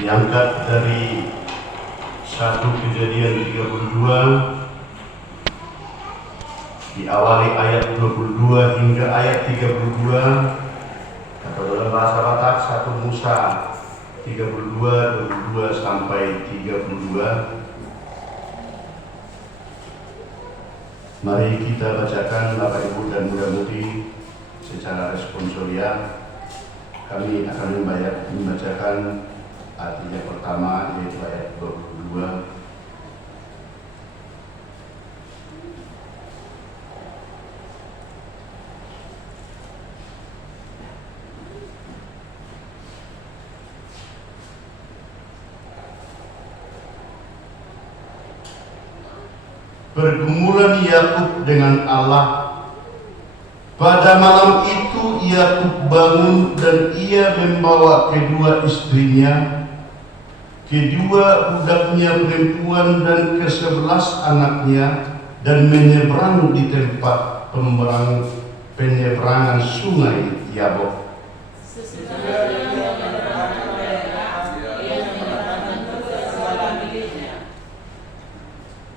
diangkat dari 1 Kejadian 32, diawali ayat 22 hingga ayat 32, atau dalam bahasa Batak 1 Musa 32, 22 sampai 32. Mari kita bacakan Bapak Ibu dan Muda-Mudi secara responsorial. Kami akan membacakan artinya pertama, yaitu ayat 22. Pergumulan Yakub dengan Allah. Pada malam itu Yakub bangun dan ia membawa kedua istrinya, kedua budaknya perempuan dan ke-11 anaknya, dan menyeberang di tempat penyeberangan sungai Yabok.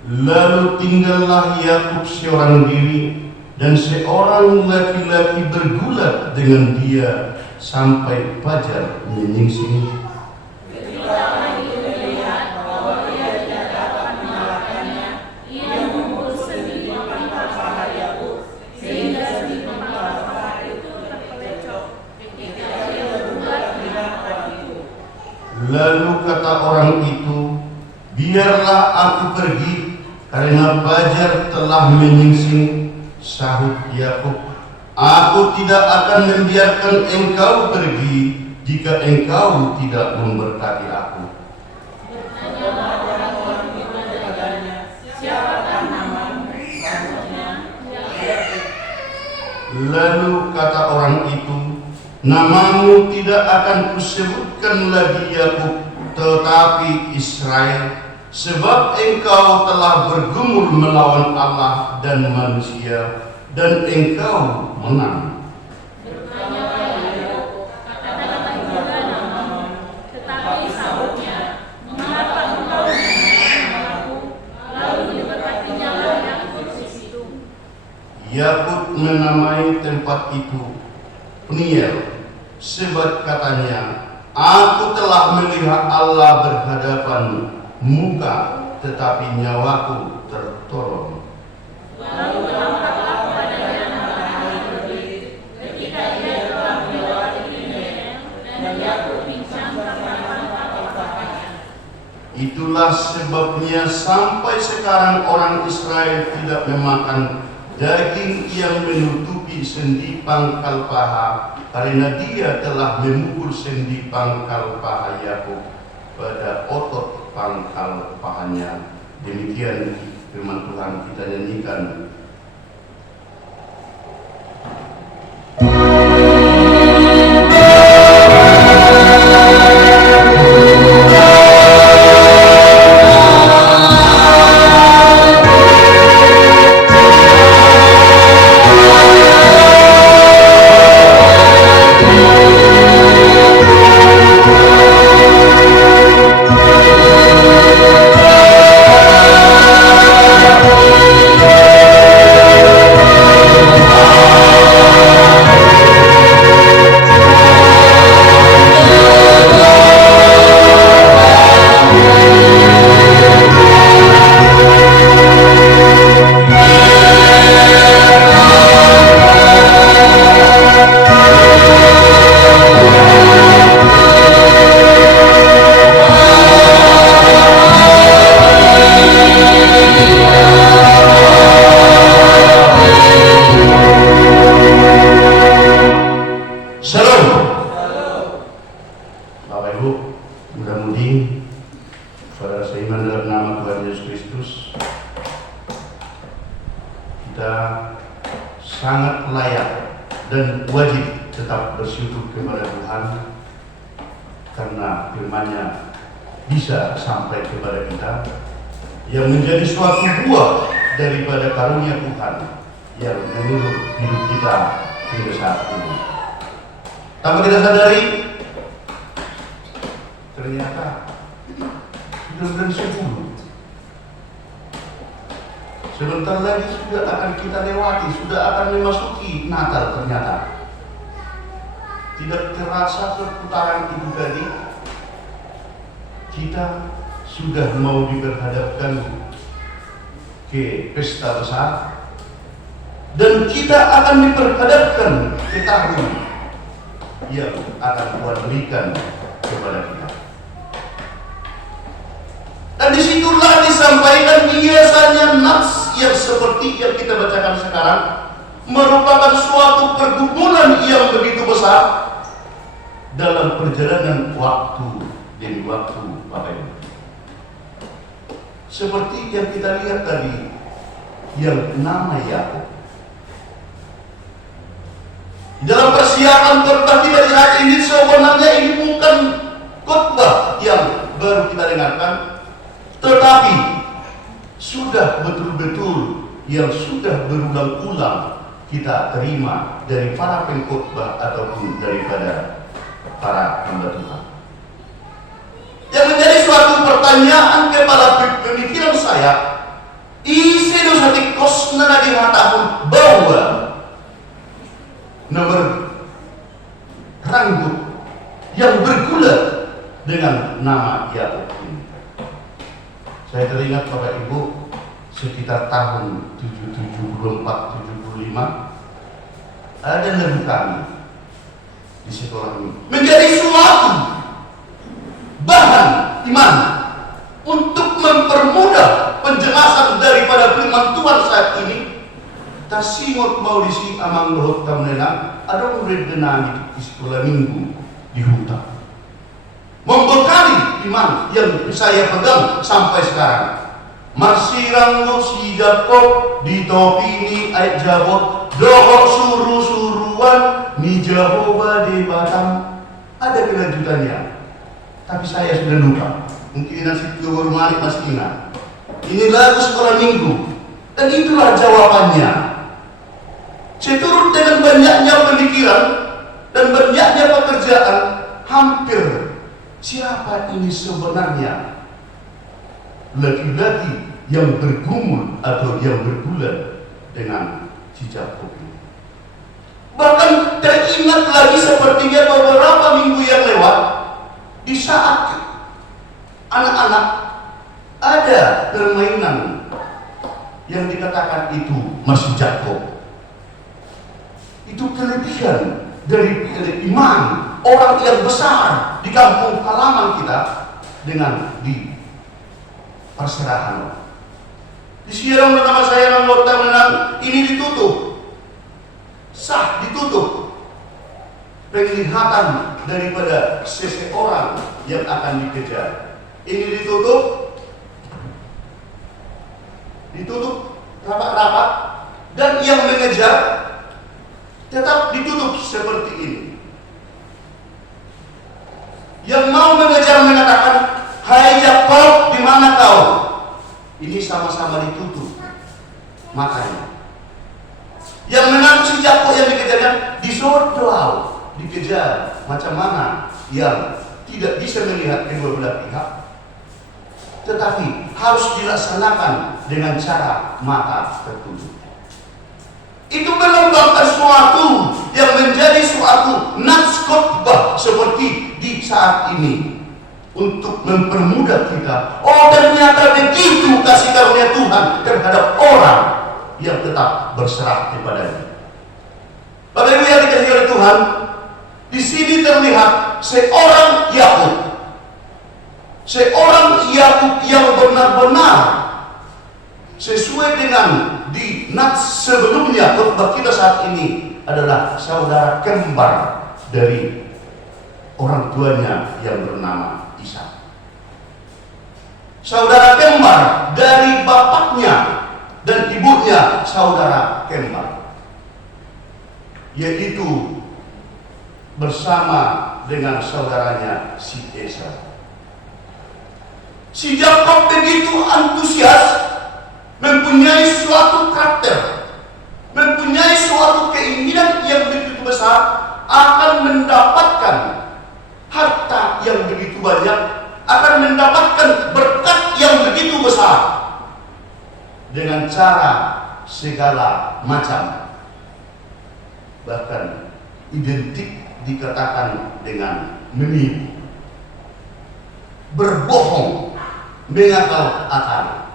Lalu tinggallah Yakub seorang diri, dan seorang laki-laki bergulat dengan dia sampai fajar menyingsing. Lalu kata orang itu, biarlah aku pergi, karena fajar telah menyingsing. Sahut Yakub, aku tidak akan membiarkan engkau pergi jika engkau tidak memberkati aku. Lalu kata orang itu, namamu tidak akan kusebutkan lagi Yakub, tetapi Israel, sebab engkau telah bergumul melawan Allah dan manusia, dan engkau menang. Tetapi sahutnya, mengapa engkau menamaku? Lalu diberkatinya Yakub di situ. Yakub menamai tempat itu Peniel, sebab katanya, aku telah melihat Allah berhadapan muka, tetapi nyawaku tertolong. Lalu tampaklah padanya matahari terbit ketika ia telah melewati Peniel, dan Yakub pincang termakan kapal-kapalnya. Itulah sebabnya sampai sekarang orang Israel tidak memakan daging yang menutupi sendi pangkal paha, karena dia telah memukul sendi pangkal paha Yakub pada otot pangkal pahanya. Demikian firman Tuhan, kita nyanyikan. sangat layak dan wajib tetap bersyukur kepada Tuhan karena firman-Nya bisa sampai kepada kita yang menjadi suatu buah daripada karunia Tuhan yang menurut hidup kita hingga saat ini. Tanpa kita sadari, ternyata sudah bulan 10. Sebentar lagi sudah akan kita lewati, sudah akan memasuki Natal ternyata. Tidak terasa perputaran itu tadi, kita sudah mau diperhadapkan ke pesta besar, dan kita akan diperhadapkan ke tahun yang akan Tuhan berikan kepada kita. Dan disitulah disampaikan biasanya nats yang seperti yang kita bacakan sekarang merupakan suatu pergumulan yang begitu besar dalam perjalanan waktu demi waktu, Bapak Ibu. Seperti yang kita lihat tadi, yang nama Yakub. Dalam persiapan khotbah kita saat ini, sebenarnya ini bukan khotbah yang baru kita dengarkan, tetapi sudah betul-betul yang sudah berulang-ulang kita terima dari para pengkhotbah ataupun daripada para hamba Tuhan. Yang menjadi suatu pertanyaan kepada pemikiran saya, isi dosa tikos na tahun bahwa nomor rambut yang bergulat dengan nama Yakub ini. Saya teringat Bapak Ibu, sekitar tahun 74-75 ada lebu kami di sekolah ini menjadi suatu bahan iman untuk mempermudah penjelasan daripada firman Tuhan saat ini. Tasingot mau disi amang lohot tamnena ada murid denang di sekolah minggu di hutan, membekali iman yang saya pegang sampai sekarang. Masih ranggo si Jakob di topi ini ayat jabot dohok suruh-suruan ni Jehovah di Batam. Ada kelanjutannya, tapi saya sudah lupa. Mungkin nasi Tuhan Malik masih ingat. Ini lagu sekolah minggu, dan itulah jawabannya. Seturut dengan banyaknya pemikiran dan banyaknya pekerjaan, hampir siapa ini sebenarnya laki-laki yang bergumul atau yang bergulat dengan si Jakob ini. Bahkan teringat lagi sepertinya beberapa minggu yang lewat, di saat anak-anak ada permainan yang dikatakan itu masih Jakob. Itu kelebihan dari iman orang yang besar di kampung halaman kita dengan di perserahan. Di siang pertama saya anggota menang ini ditutup, sah ditutup penglihatan daripada seseorang yang akan dikejar. Ini ditutup rapat-rapat, dan yang mengejar tetap ditutup seperti ini. Yang mau mengejar mengatakan, "Hai Yakob, di mana kau?" Ini sama-sama ditutup matanya. Yang mengaku si Yakob yang dikejarnya disodol, dikejar macam mana yang tidak bisa melihat kedua belah pihak, tetapi harus dilaksanakan dengan cara mata tertutup. Itu melambangkan suatu yang menjadi suatu nats khotbah seperti di saat ini untuk mempermudah kita. Oh, ternyata begitu kasih karunia Tuhan terhadap orang yang tetap berserah kepadanya. Bapak Ibu yang dikasihi oleh Tuhan, di sini terlihat seorang Yakub yang benar-benar sesuai dengan di nats sebelumnya. Khotbah kita saat ini adalah saudara kembar dari orang tuanya yang bernama Ishak. Saudara kembar dari bapaknya dan ibunya saudara kembar, yaitu bersama dengan saudaranya si Esau. Si Jakob begitu antusias, mempunyai suatu karakter, mempunyai suatu keinginan yang begitu besar akan mendapatkan harta yang begitu banyak dengan cara segala macam, bahkan identik dikatakan dengan menipu, berbohong, mengakal-akali.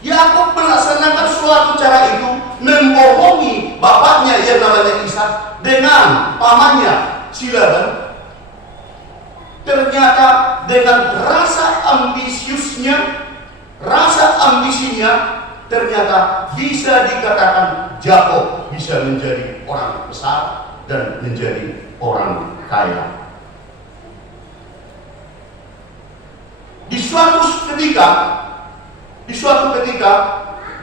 Yakub melaksanakan suatu cara itu, membohongi bapaknya yang namanya Ishak dengan pamannya Laban. Ternyata dengan rasa ambisinya, ternyata bisa dikatakan Yakub bisa menjadi orang besar dan menjadi orang kaya. Di suatu ketika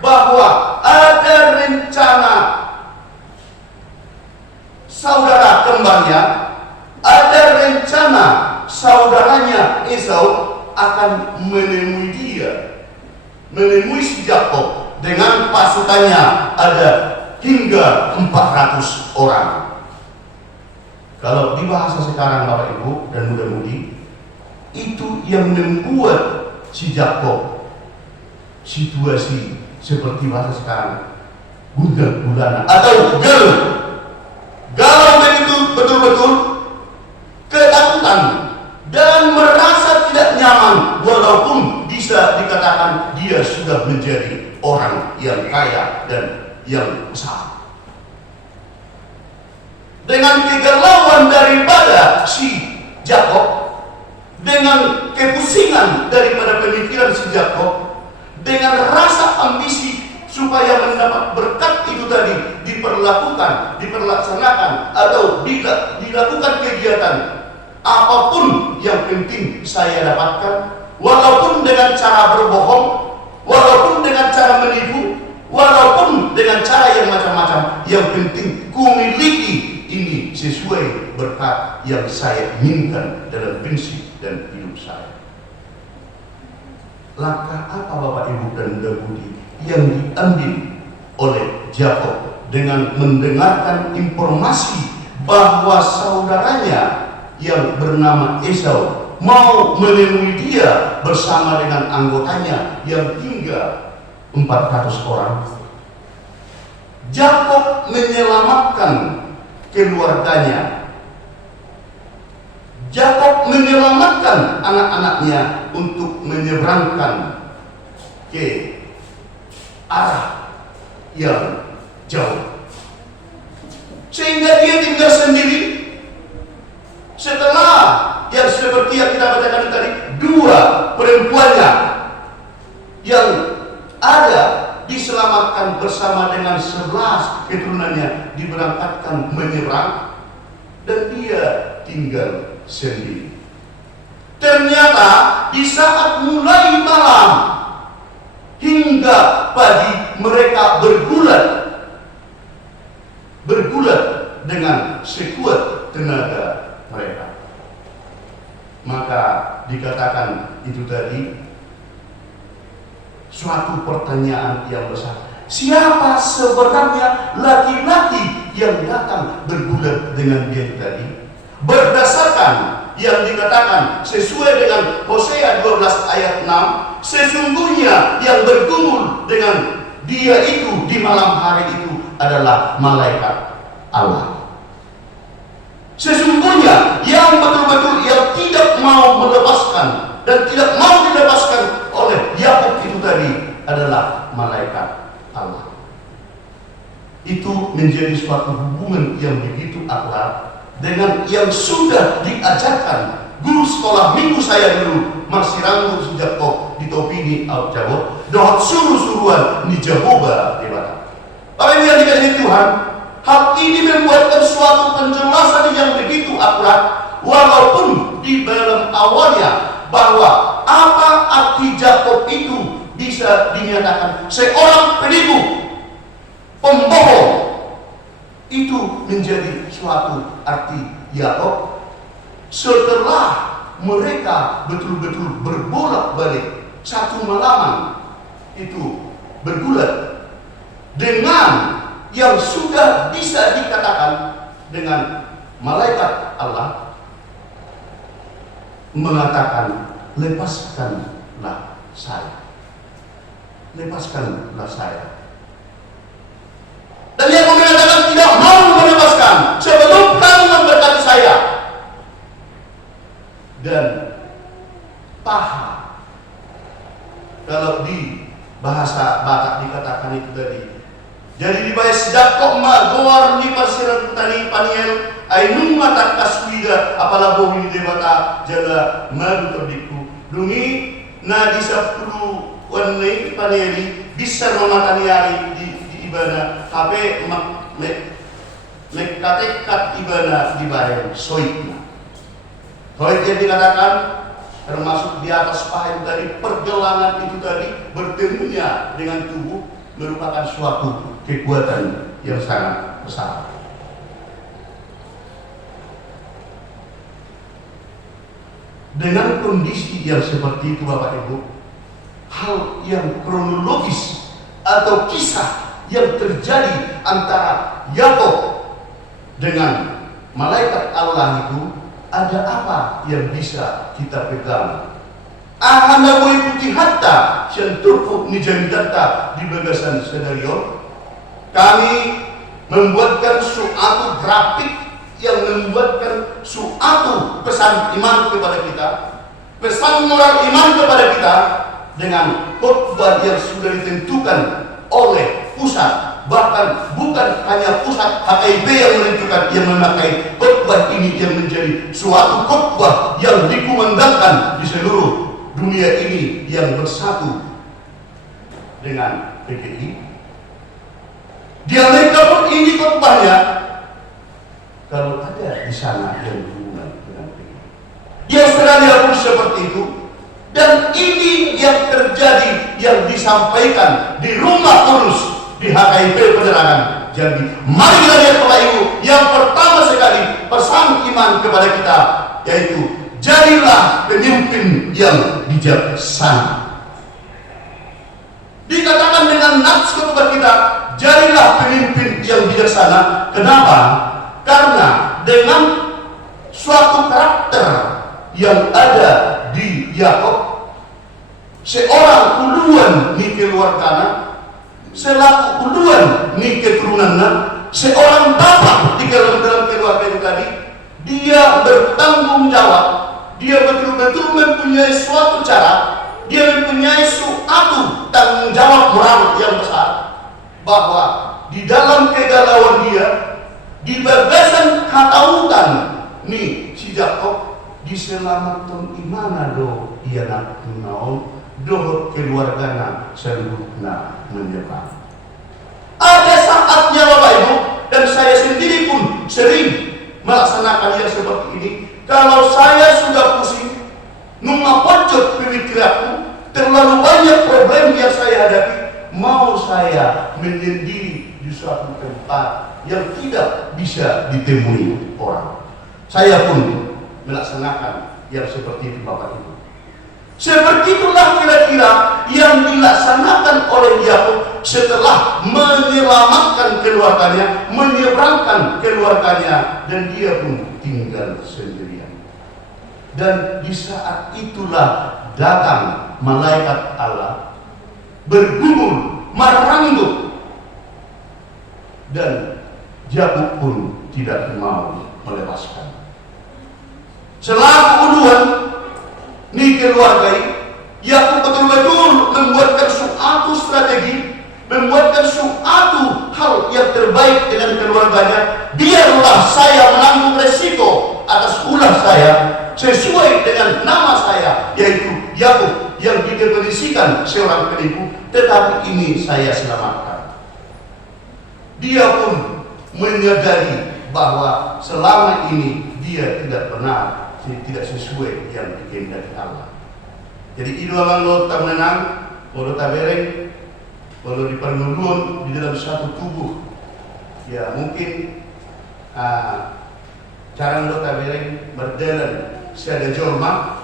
bahwa ada rencana saudara kembarnya, ada rencana saudaranya Esau akan menemui si Yakub dengan pasukannya ada hingga 400 orang. Kalau di bahasa sekarang Bapak Ibu dan muda-mudi, itu yang membuat si Yakub situasi seperti bahasa sekarang gundah gulana atau galau begitu, betul-betul ketakutan dan merasa tidak nyaman, walaupun bisa dikatakan dia sudah menjadi orang yang kaya dan yang besar. Dengan kegalauan daripada si Yakub, dengan kepusingan daripada pemikiran si Yakub, dengan rasa ambisi supaya mendapat berkat itu tadi dilaksanakan atau dilakukan kegiatan apapun yang penting saya dapatkan, walaupun dengan cara berbohong, walaupun dengan cara menipu, walaupun dengan cara yang macam-macam, yang penting ku miliki ini sesuai berkat yang saya inginkan dalam prinsip dan hidup saya. Langkah apa Bapak Ibu dan muda-mudi yang diambil oleh Yakub dengan mendengarkan informasi bahwa saudaranya yang bernama Esau mau menemui dia bersama dengan anggotanya yang hingga 400 orang. Yakub menyelamatkan keluarganya. Yakub menyelamatkan anak-anaknya untuk menyeberangkan ke arah yang jauh, sehingga dia tinggal sendiri. Setelah yang seperti yang kita bacakan tadi, dua perempuannya yang ada diselamatkan bersama dengan 11 keturunannya diberangkatkan menyeberang, dan dia tinggal sendiri. Ternyata di saat mulai malam hingga pagi mereka bergulat dengan sekuat tenaga mereka. Maka dikatakan itu tadi suatu pertanyaan yang besar. Siapa sebenarnya laki-laki yang datang bergulat dengan dia tadi? Berdasarkan yang dikatakan sesuai dengan Hosea 12 ayat 6, sesungguhnya yang bergumul dengan dia itu di malam hari itu adalah malaikat Allah. Sesungguhnya yang betul-betul yang tidak mau melepaskan dan tidak mau dilepaskan oleh Yakub itu tadi adalah malaikat Allah. Itu menjadi suatu hubungan yang begitu akrab dengan yang sudah diajarkan guru sekolah minggu saya dulu, Marsirangu sejak kok di Topini Al Jawa, dohot suruh-suruhan di Jehovah Dewata. Tapi yang dikasih Tuhan, hal ini membuatkan suatu penjelasan yang begitu akurat, walaupun di dalam awalnya bahwa apa arti Yakub itu bisa dinyatakan seorang penipu, pembohong, itu menjadi suatu arti Yakub setelah mereka betul-betul berbolak-balik satu malaman itu bergulat dengan yang sudah bisa dikatakan dengan malaikat Allah mengatakan, lepaskanlah saya. lepaskanlah saya. Dan dia mengatakan tidak mau melepaskan sebelum kamu memberkati saya. Dan paha, kalau di bahasa Batak dikatakan itu tadi. Jadi dibayar sedekah magor ni parsiran tani paniel ay nung mata kaswida apala bohi de bata jaga madu terdiku dungi na di 10 wanai panieli bisa mematani hari di ibadah HP mekatekat ibadah dibayar soitna. Soit yang dikatakan termasuk di atas paha itu tadi, pergelangan itu tadi bertemunya dengan tubuh merupakan suatu kekuatan yang sangat besar. Dengan kondisi yang seperti itu Bapak Ibu, hal yang kronologis atau kisah yang terjadi antara Yakub dengan malaikat Allah itu, ada apa yang bisa kita pegang? Ahana mo ikuti hatta senturfuk ni jendata di bagasan senario. Kami membuatkan suatu grafik yang membuatkan suatu pesan iman kepada kita, pesan moral iman kepada kita dengan khotbah yang sudah ditentukan oleh pusat. Bahkan bukan hanya pusat HKIP yang menentukan, yang memakai khotbah ini yang menjadi suatu khotbah yang dikumandangkan di seluruh dunia ini yang bersatu dengan PKI. Dia pun ini khotbahnya kalau ada di sana yang berhubungan dengan PKI. Di Australia pun seperti itu. Dan ini yang terjadi, yang disampaikan di rumah Kudus di HKIP Penerangan Jambi. Mari kita lihat Bapak Ibu, yang pertama sekali pesan iman kepada kita yaitu jadilah pemimpin yang bijaksana. Dikatakan dengan nats kepada kita, jadilah pemimpin yang bijaksana. Kenapa? Karena dengan suatu karakter yang ada di Yakub, seorang uluan ni keluargana, selaku uluan ni keturunannya, seorang bapak di dalam keluarga itu tadi, dia bertanggung jawab, dia betul-betul mempunyai suatu cara, dia mempunyai suatu tanggung jawab moral yang besar, bahwa di dalam kegalauan dia, di bagasan katautan nih si Jakob diselamatkan imana do ia nak naon doh keluargana seluruhna menyerang. Ada saatnya Bapak Ibu, dan saya sendiri pun sering melaksanakan yang seperti ini. Kalau saya sudah pusing, nunggu pojok pemikiranku, terlalu banyak problem yang saya hadapi, mau saya menyendiri di suatu tempat yang tidak bisa ditemui orang. Saya pun melaksanakan yang seperti itu Bapak Ibu. Seperti itulah kira-kira yang dilaksanakan oleh Yakub setelah menyelamatkan keluarganya, menyeberangkan keluarganya, dan dia pun tinggal sendirian. Dan di saat itulah datang malaikat Allah bergumul, meranggut, dan Yakub pun tidak mau melepaskan. Selaku uluan ni keluargai, Yakub betul-betul membuatkan suatu strategi, membuatkan suatu hal yang terbaik dengan keluarganya. Biarlah saya menanggung resiko atas ulah saya sesuai dengan nama saya, yaitu Yakub, yang didefinisikan seorang penipu, tetapi ini saya selamatkan. Dia pun menyadari bahwa selama ini dia tidak benar, tidak sesuai yang dikehendaki Allah. Jadi itu orang lo tak menang, lo tak bereng, lo diperlulun di dalam satu tubuh. Ya mungkin cara lo tak bereng berjalan seada jorma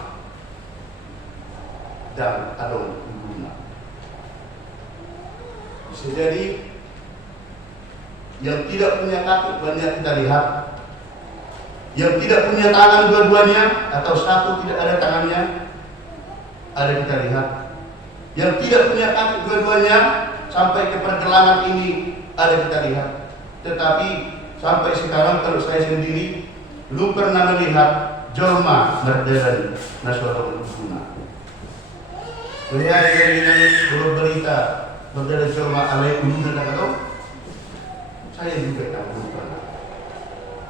dan adong guna. Bisa jadi yang tidak punya kaki banyak kita lihat, yang tidak punya tangan dua-duanya atau satu tidak ada tangannya, ada kita lihat. yang tidak punya kaki dua-duanya sampai ke pergelangan ini ada kita lihat. Tetapi sampai sekarang kalau saya sendiri belum pernah melihat jolma berderet nasional guna. Melihat yang berita berderet jolma alai guna kata saya juga tak belum pernah.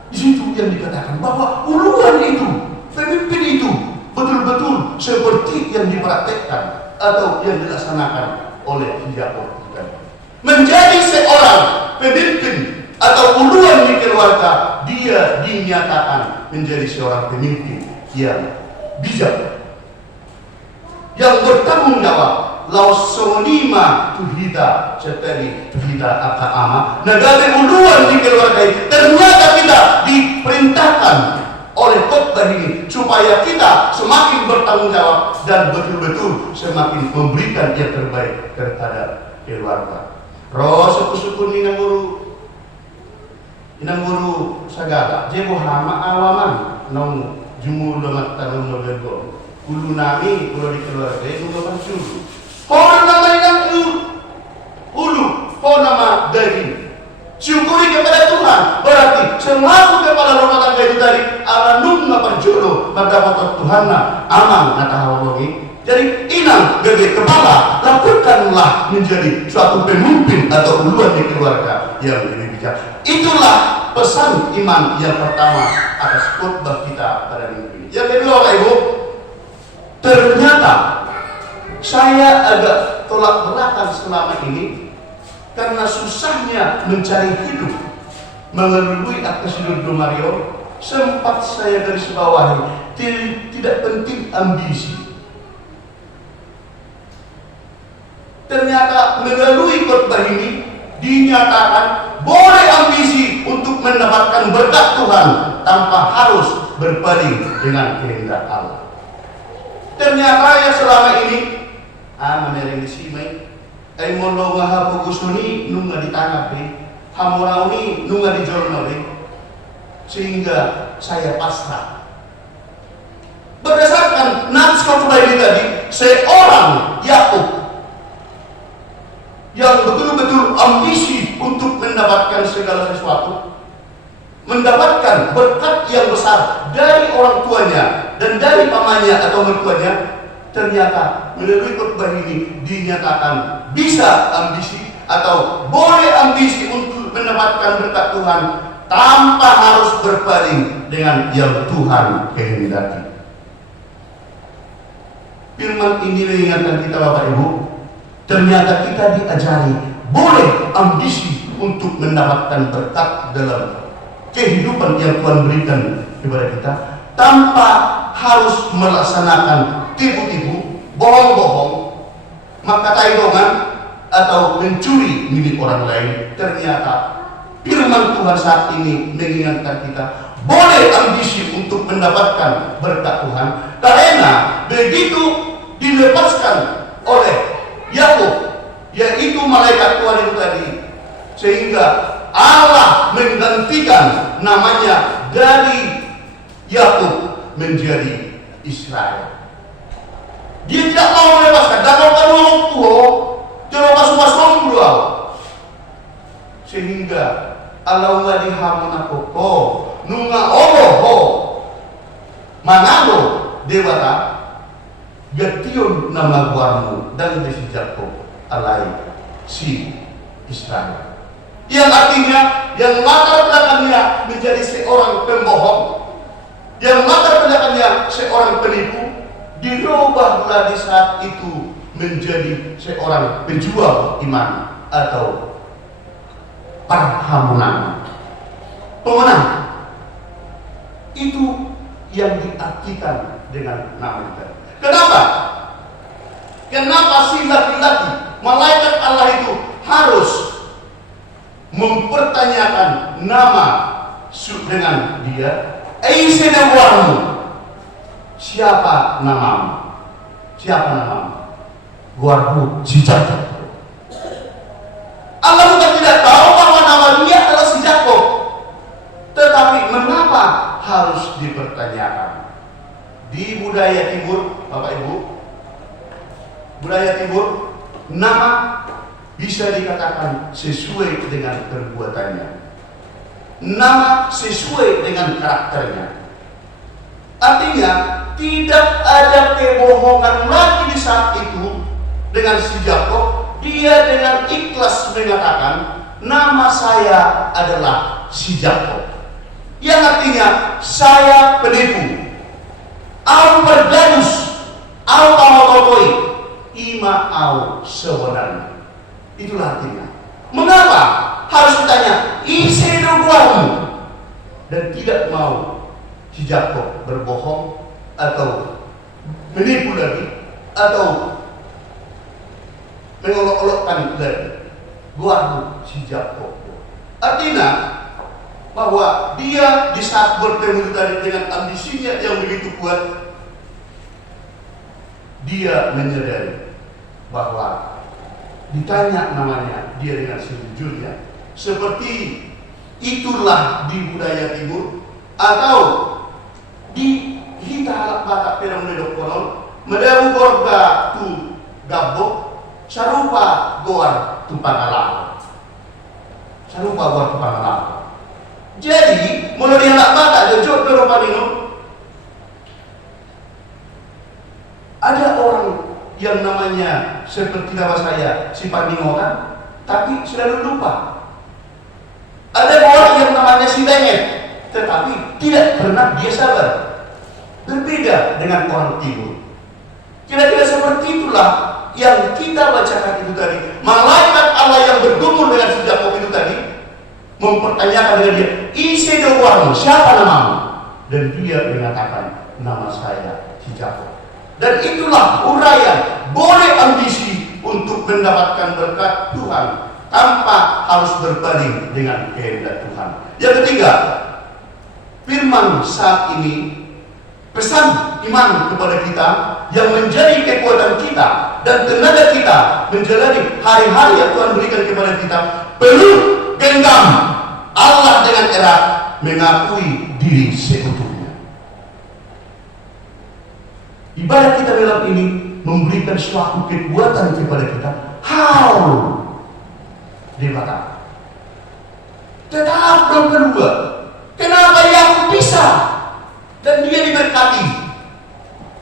Di situ yang dikatakan bahwa uluan itu, pemimpin itu betul-betul seperti yang dipraktekkan atau yang dilaksanakan oleh Yakub. Menjadi seorang pemimpin atau uluan di keluarga, dia dinyatakan menjadi seorang pemimpin yang bijak, yang bertanggung jawab. Laos sonima tuhita seteri tuhita aka ama. Negara uluan di keluarga itu ternyata kita diperintahkan oleh khotbah ini supaya kita semakin bertanggung jawab dan betul-betul semakin memberikan yang terbaik terhadap keluarga. Roh suku-suku inang guru sagala jebo hama awaman nong jumur lemat tanung lebego ulu nami ulu di keluarga itu berpancur kau nama inang ulu kau nama daging. Syukuri kepada Tuhan, berarti selalu kepala rumah tangga itu tadi aranung ngapanjolo mendapat Tuhan aman ngatahawangi. Jadi inang gede kepala, lakukanlah menjadi suatu pemimpin atau uluan di keluarga yang lebih bijak. Itulah pesan iman yang pertama atas khotbah kita pada minggu ini. Yang kedua, Bapak Ibu, ternyata saya agak tolak belakang selama ini karena susahnya mencari hidup melalui atas hidup Mario. Sempat saya garis bawahi tidak penting ambisi. Ternyata melalui khotbah ini dinyatakan boleh ambisi untuk mendapatkan berkat Tuhan tanpa harus berpaling dengan kehendak Allah. Ternyata ya selama ini menereng disimai ay molo nga hapugusuni nung nga ditanggapi hamurauni nung nga dijolnawi sehingga saya pasrah. Berdasarkan nats khotbah ini tadi, seorang Yakub yang betul-betul ambisi untuk mendapatkan segala sesuatu, mendapatkan berkat yang besar dari orang tuanya dan dari pamannya atau mertuanya, ternyata melalui khotbah ini dinyatakan bisa ambisi atau boleh ambisi untuk mendapatkan berkat Tuhan tanpa harus berpaling dengan yang Tuhan kehendaki. Firman ini mengingatkan kita Bapak Ibu, ternyata kita diajari boleh ambisi untuk mendapatkan berkat dalam kehidupan yang Tuhan berikan kepada kita tanpa harus melaksanakan tipu-tipu, bohong-bohong, maka taidongan atau mencuri milik orang lain. Ternyata firman Tuhan saat ini mengingatkan kita boleh ambisi untuk mendapatkan berkat Tuhan karena begitu dilepaskan oleh Yakub, yaitu malaikat Tuhan itu tadi, sehingga Allah menggantikan namanya dari Yakub menjadi Israel. Dia tidak mau melepaskan. Dan kalau jangan masuk-masuk dulu. Sehingga Allah nggak dihamun aku, nunga manado dewata, gation nama guarmu dan desijakku alai si Israel. Yang artinya yang latar belakangnya menjadi seorang pembohong, yang latar belakangnya seorang penipu, dirubahlah di saat itu menjadi seorang pejuang iman atau pemenang. Itu yang diartikan dengan nama itu. Kenapa? Kenapa si laki-laki malaikat Allah itu harus mempertanyakan nama dengan dia? Eisenewarmu, siapa namamu? Siapa namamu? Guarmu si Jakob. Allah bukan tidak tahu bahwa nama dia adalah si Jakob, tetapi mengapa harus dipertanyakan? Di budaya Timur, Bapak Ibu, budaya Timur, nama bisa dikatakan sesuai dengan perbuatannya. Nama sesuai dengan karakternya. Artinya, tidak ada kebohongan lagi di saat itu dengan si Jakob. Dia dengan ikhlas mengatakan, nama saya adalah si Jakob. Yang artinya, saya penipu. Au bergadus, au pamototoi, ima au sebenarnya. Itulah artinya. Mengapa harus ditanya isi doguamu dan tidak mau si Jakob berbohong atau menipu lagi atau mengolok-olokkan lagi guamu si Jakob. Artinya bahwa dia di saat bertemu tadi dengan ambisinya yang begitu kuat, dia menyadari bahwa ditanya namanya dia dengan sejujurnya. Seperti itulah di budaya Timur atau di hita halak batak perang medok konon medawu gorga tu gabok sarupa goar tu pangalang. Sarupa goar tu pangalang. Jadi mulai halak batak jojok ke Romanino, ada orang yang namanya seperti nama saya si Pandingo kan, tapi selalu lupa. Ada orang yang namanya si Bengek, tetapi tidak pernah dia sabar. Berbeda dengan orang Timur. Kira-kira seperti itulah yang kita bacakan itu tadi. Malaikat Allah yang bergumul dengan si Jakob itu tadi mempertanyakan dengan dia, isi doamu, siapa namamu? Dan dia mengatakan, nama saya si Jakob. Dan itulah uraian, boleh ambisi untuk mendapatkan berkat Tuhan tanpa harus berpaling dengan kehendak Tuhan. Yang ketiga, firman saat ini, pesan iman kepada kita yang menjadi kekuatan kita dan tenaga kita menjalani hari-hari yang Tuhan berikan kepada kita. Perlu genggam Allah dengan erat, mengakui diri seutuhnya. Ibadah kita dalam ini memberikan suatu kekuatan kepada kita. How? Dikatakan. Tetapi yang kedua, kenapa Yakub bisa dan dia diberkati?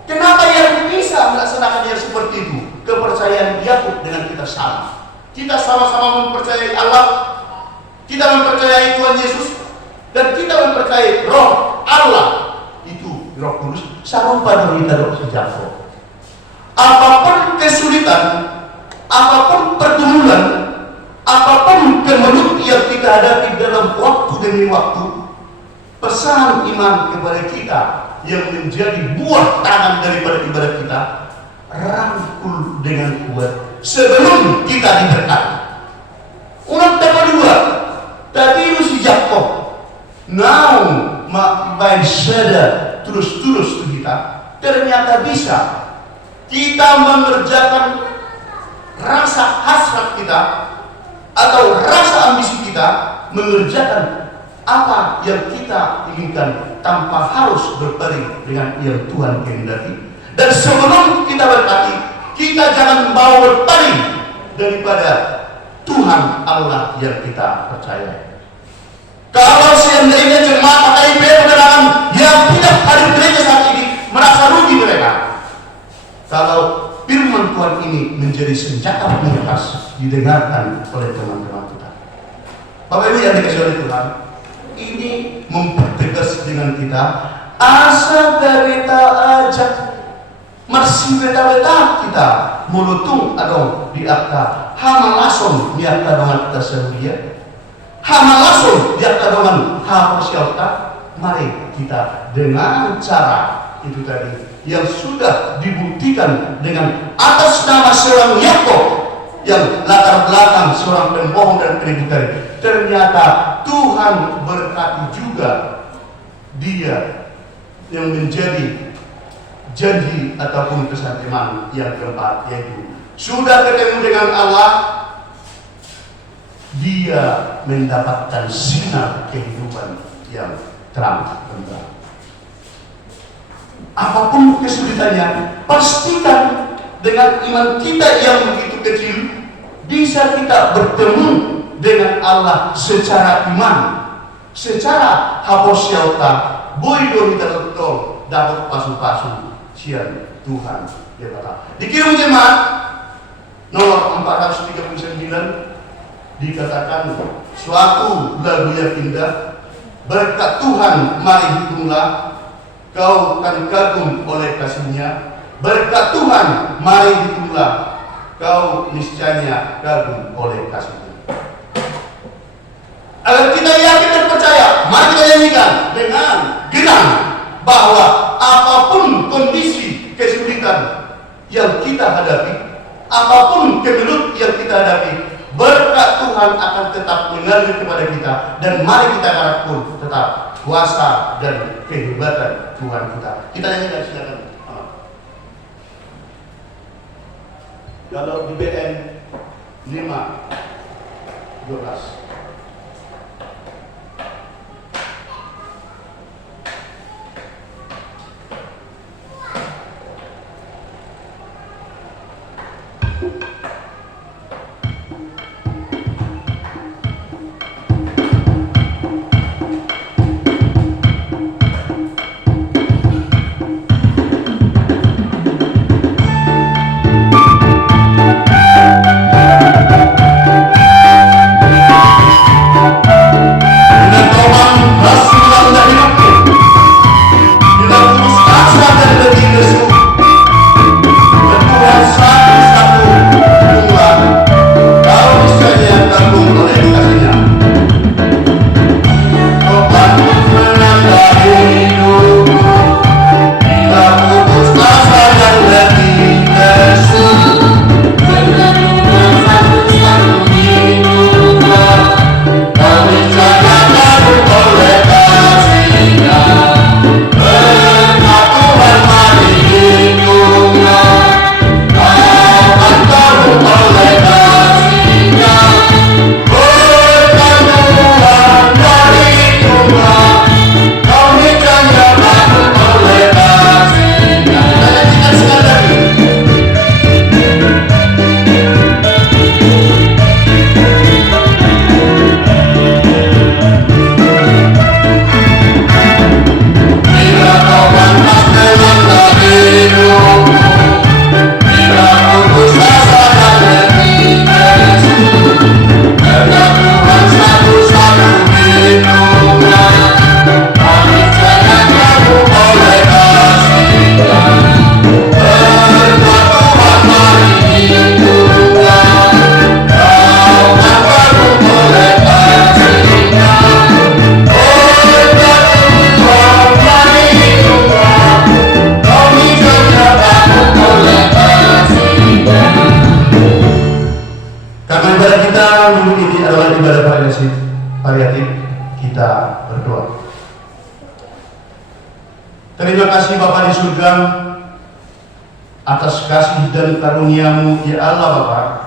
Kenapa Yakub bisa melaksanakan yang seperti itu? Kepercayaan Yakub dengan kita sama. Kita sama-sama mempercayai Allah, kita mempercayai Tuhan Yesus, dan kita mempercayai Roh Allah. Itu Roh Kudus. Sarupa dari Roh Jakob. Apapun kesulitan, apapun pergumulan, apapun kemelut yang kita hadapi dalam waktu demi waktu, pesan iman kepada kita yang menjadi buah tangan daripada ibadah kita, rangkul dengan kuat sebelum kita diberkati. Ulang kedua, tadi itu si Jakob, naung main seda terus-terus kita, ternyata bisa kita mengerjakan rasa hasrat kita atau rasa ambisi kita, mengerjakan apa yang kita inginkan tanpa harus berpaling dengan yang Tuhan kehendaki. Dan sebelum kita berkati, kita jangan mau berpaling daripada Tuhan Allah yang kita percaya. Kalau seandainya jemaat KIP penerangan yang tidak hadir gereja saat ini merasa rugi mereka. Kalau firman Tuhan ini menjadi senjata pengiras didengarkan oleh teman-teman kita. Bapak Ibu yang dikasih oleh Tuhan, ini mempertegas dengan kita asa beta ajak masih beta kita mulutung adong di akta hama langsung di akta dengan kita sendiri, hama langsung di akta dengan hama siapa. Mari kita dengan cara itu tadi yang sudah dibuktikan dengan atas nama seorang Yakob yang latar belakang seorang pembohong dan penipu tadi. Ternyata Tuhan berkati juga dia yang menjadi janji ataupun pesan iman yang keempat, yaitu sudah ketemu dengan Allah, dia mendapatkan sinar kehidupan yang terang benderang. Apapun kesulitannya, pastikan dengan iman kita yang begitu kecil, bisa kita bertemu dengan Allah secara iman, secara haposiauta, boido kita betul dapat pasu-pasu sian Tuhan. Dia kata, dikirim jemaat nomor 439 dikatakan suatu lagu yang indah, berkat Tuhan mari hitunglah, kau kan kagum oleh kasihnya. Berkat Tuhan mari hitunglah, kau niscaya kagum oleh kasihnya. Agar kita yakin dan percaya, mari kita nyanyikan dengan genang bahwa apapun kondisi kesulitan yang kita hadapi, apapun kemelut yang kita hadapi, berkat Tuhan akan tetap mengalir kepada kita, dan mari kita harap pun tetap kuasa dan kehebatan Tuhan kita. Kita nyanyikan, silakan. Kalau di BN 5:12. Paliatif, kita berdoa. Terima kasih Bapa di surga atas kasih dan karunia-Mu, ya Allah Bapa.